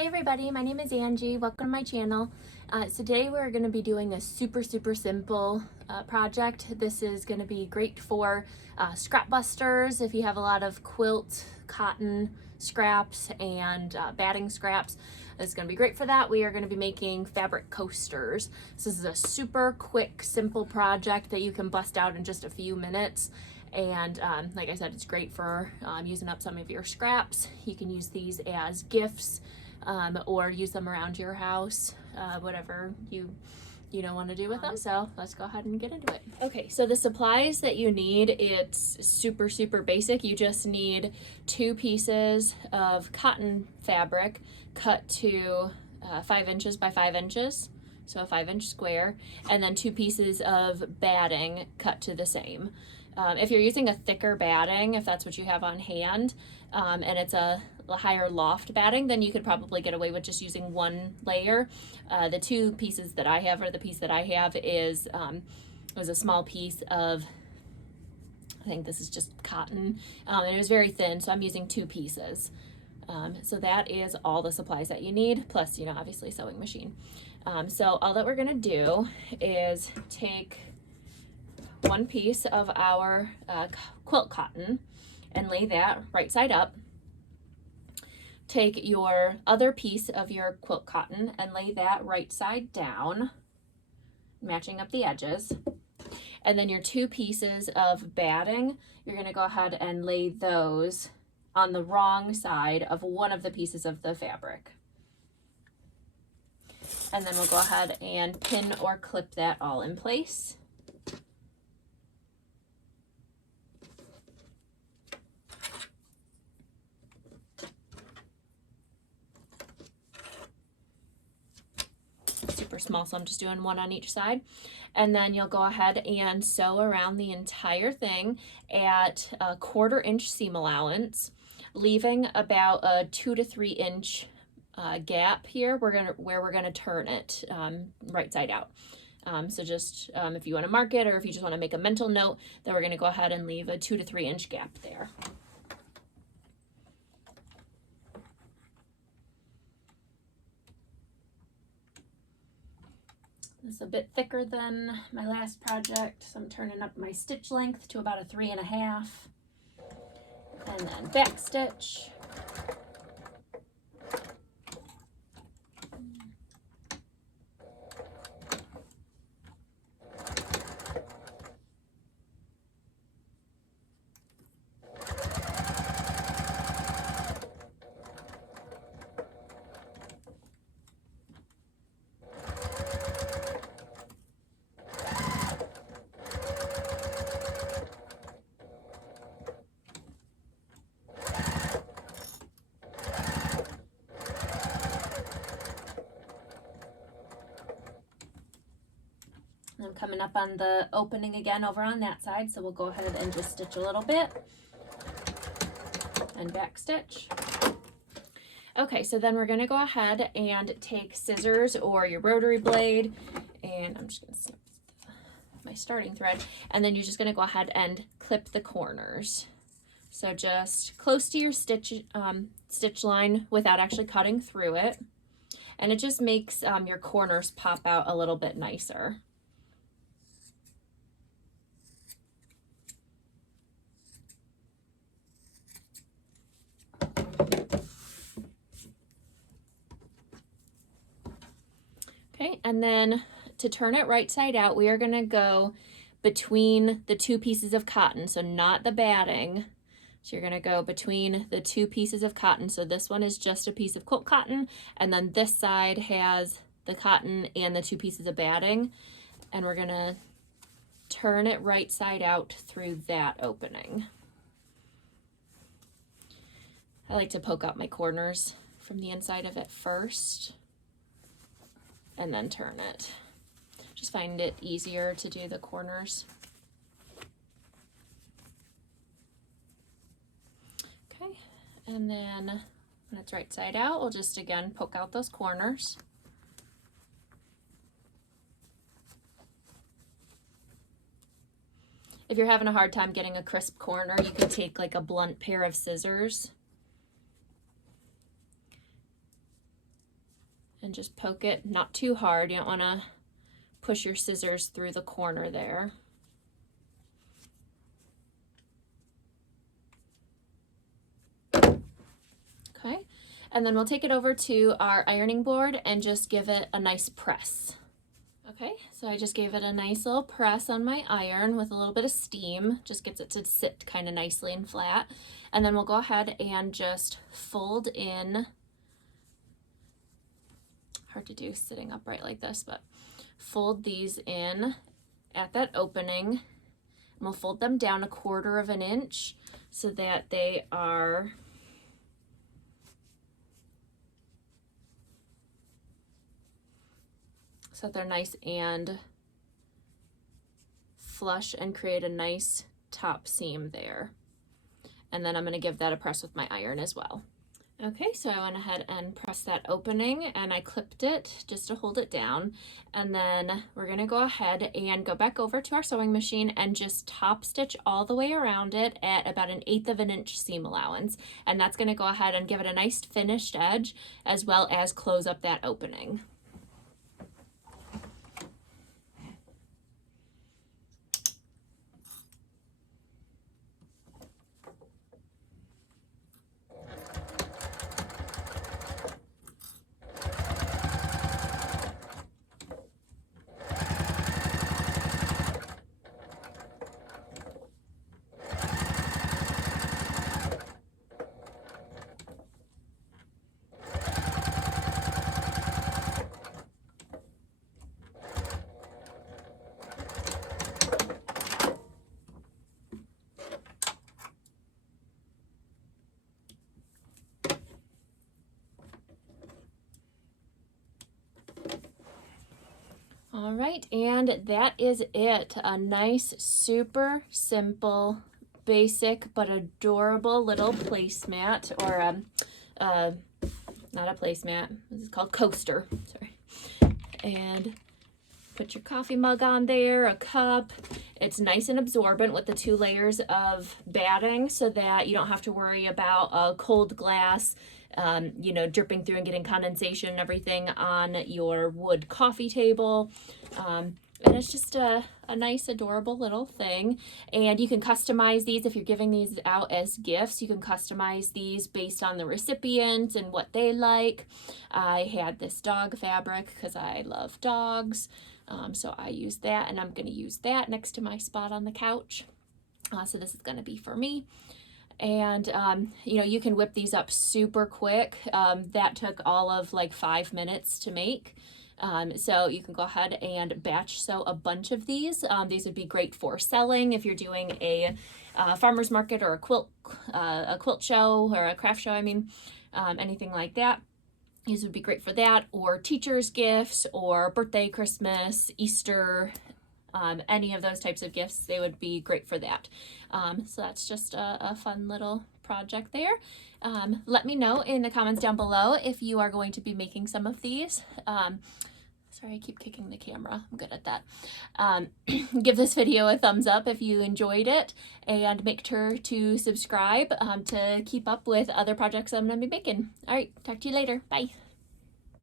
Hi everybody, my name is Angie. Welcome to my channel. Today we're going to be doing a super simple project. This is going to be great for scrap busters if you have a lot of quilt, cotton scraps, and batting scraps. It's going to be great for that. We are going to be making fabric coasters. This is a super quick, simple project that you can bust out in just a few minutes. And like I said, it's great for using up some of your scraps. You can use these as gifts or use them around your house, whatever you want to do with them. So let's go ahead and get into it. Okay, so the supplies that you need, it's super basic. You just need 2 pieces of cotton fabric cut to 5 inches by 5 inches, so a 5-inch square, and then 2 pieces of batting cut to the same. If you're using a thicker batting, if that's what you have on hand, and it's a higher loft batting, then you could probably get away with just using 1 layer. The 2 pieces that I have, or the piece that I have, is was a small piece of, I think this is just cotton, and it was very thin, so I'm using 2 pieces. So that is all the supplies that you need, plus, obviously sewing machine. So all that we're gonna do is take 1 piece of our quilt cotton and lay that right side up. Take your other piece of your quilt cotton and lay that right side down, matching up the edges. And then your 2 pieces of batting, you're going to go ahead and lay those on the wrong side of one of the pieces of the fabric. And then we'll go ahead and pin or clip that all in place. Super small, so I'm just doing 1 on each side. And then you'll go ahead and sew around the entire thing at a 1/4 inch seam allowance, leaving about a 2 to 3 inch gap here where we're gonna turn it right side out. So just if you want to mark it, or if you just want to make a mental note, then we're going to go ahead and leave a 2 to 3 inch gap there. This is a bit thicker than my last project, so I'm turning up my stitch length to about a 3.5, and then back stitch. I'm coming up on the opening again over on that side, so we'll go ahead and just stitch a little bit and back stitch. Okay, so then we're going to go ahead and take scissors or your rotary blade, and I'm just going to snip my starting thread, and then you're just going to go ahead and clip the corners. So just close to your stitch line without actually cutting through it, and it just makes your corners pop out a little bit nicer. Okay, and then to turn it right side out, we are going to go between the 2 pieces of cotton, so not the batting. So you're going to go between the 2 pieces of cotton. So this one is just a piece of quilt cotton, and then this side has the cotton and the 2 pieces of batting, and we're going to turn it right side out through that opening. I like to poke out my corners from the inside of it first, and then turn it. Just find it easier to do the corners. Okay, and then when it's right side out, we'll just again poke out those corners. If you're having a hard time getting a crisp corner, you can take like a blunt pair of scissors and just poke it, not too hard. You don't want to push your scissors through the corner there. Okay, and then we'll take it over to our ironing board and just give it a nice press. Okay, so I just gave it a nice little press on my iron with a little bit of steam, just gets it to sit kind of nicely and flat. And then we'll go ahead and just fold in, hard to do sitting upright like this, but fold these in at that opening. And we'll fold them down 1/4 of an inch so that they are they're nice and flush and create a nice top seam there. And then I'm going to give that a press with my iron as well. Okay, so I went ahead and pressed that opening and I clipped it just to hold it down. And then we're going to go ahead and go back over to our sewing machine and just top stitch all the way around it at about 1/8 of an inch seam allowance. And that's going to go ahead and give it a nice finished edge as well as close up that opening. All right, and that is it. A nice, super simple, basic, but adorable little placemat, or not a placemat, this is called coaster, sorry. And put your coffee mug on there, a cup. It's nice and absorbent with the 2 layers of batting so that you don't have to worry about a cold glass you know, dripping through and getting condensation and everything on your wood coffee table. And it's just a nice, adorable little thing. And you can customize these if you're giving these out as gifts. You can customize these based on the recipient and what they like. I had this dog fabric because I love dogs. So I used that, and I'm going to use that next to my spot on the couch. So this is going to be for me. And, you know, you can whip these up super quick. That took all of like 5 minutes to make. So you can go ahead and batch sew a bunch of these. These would be great for selling if you're doing a farmer's market or a quilt show or a craft show, I mean, anything like that. These would be great for that, or teacher's gifts, or birthday, Christmas, Easter, any of those types of gifts, they would be great for that. So that's just a fun little project there. Let me know in the comments down below if you are going to be making some of these. Sorry, I keep kicking the camera. I'm good at that. Give this video a thumbs up if you enjoyed it, and make sure to subscribe to keep up with other projects I'm going to be making. All right, talk to you later. Bye.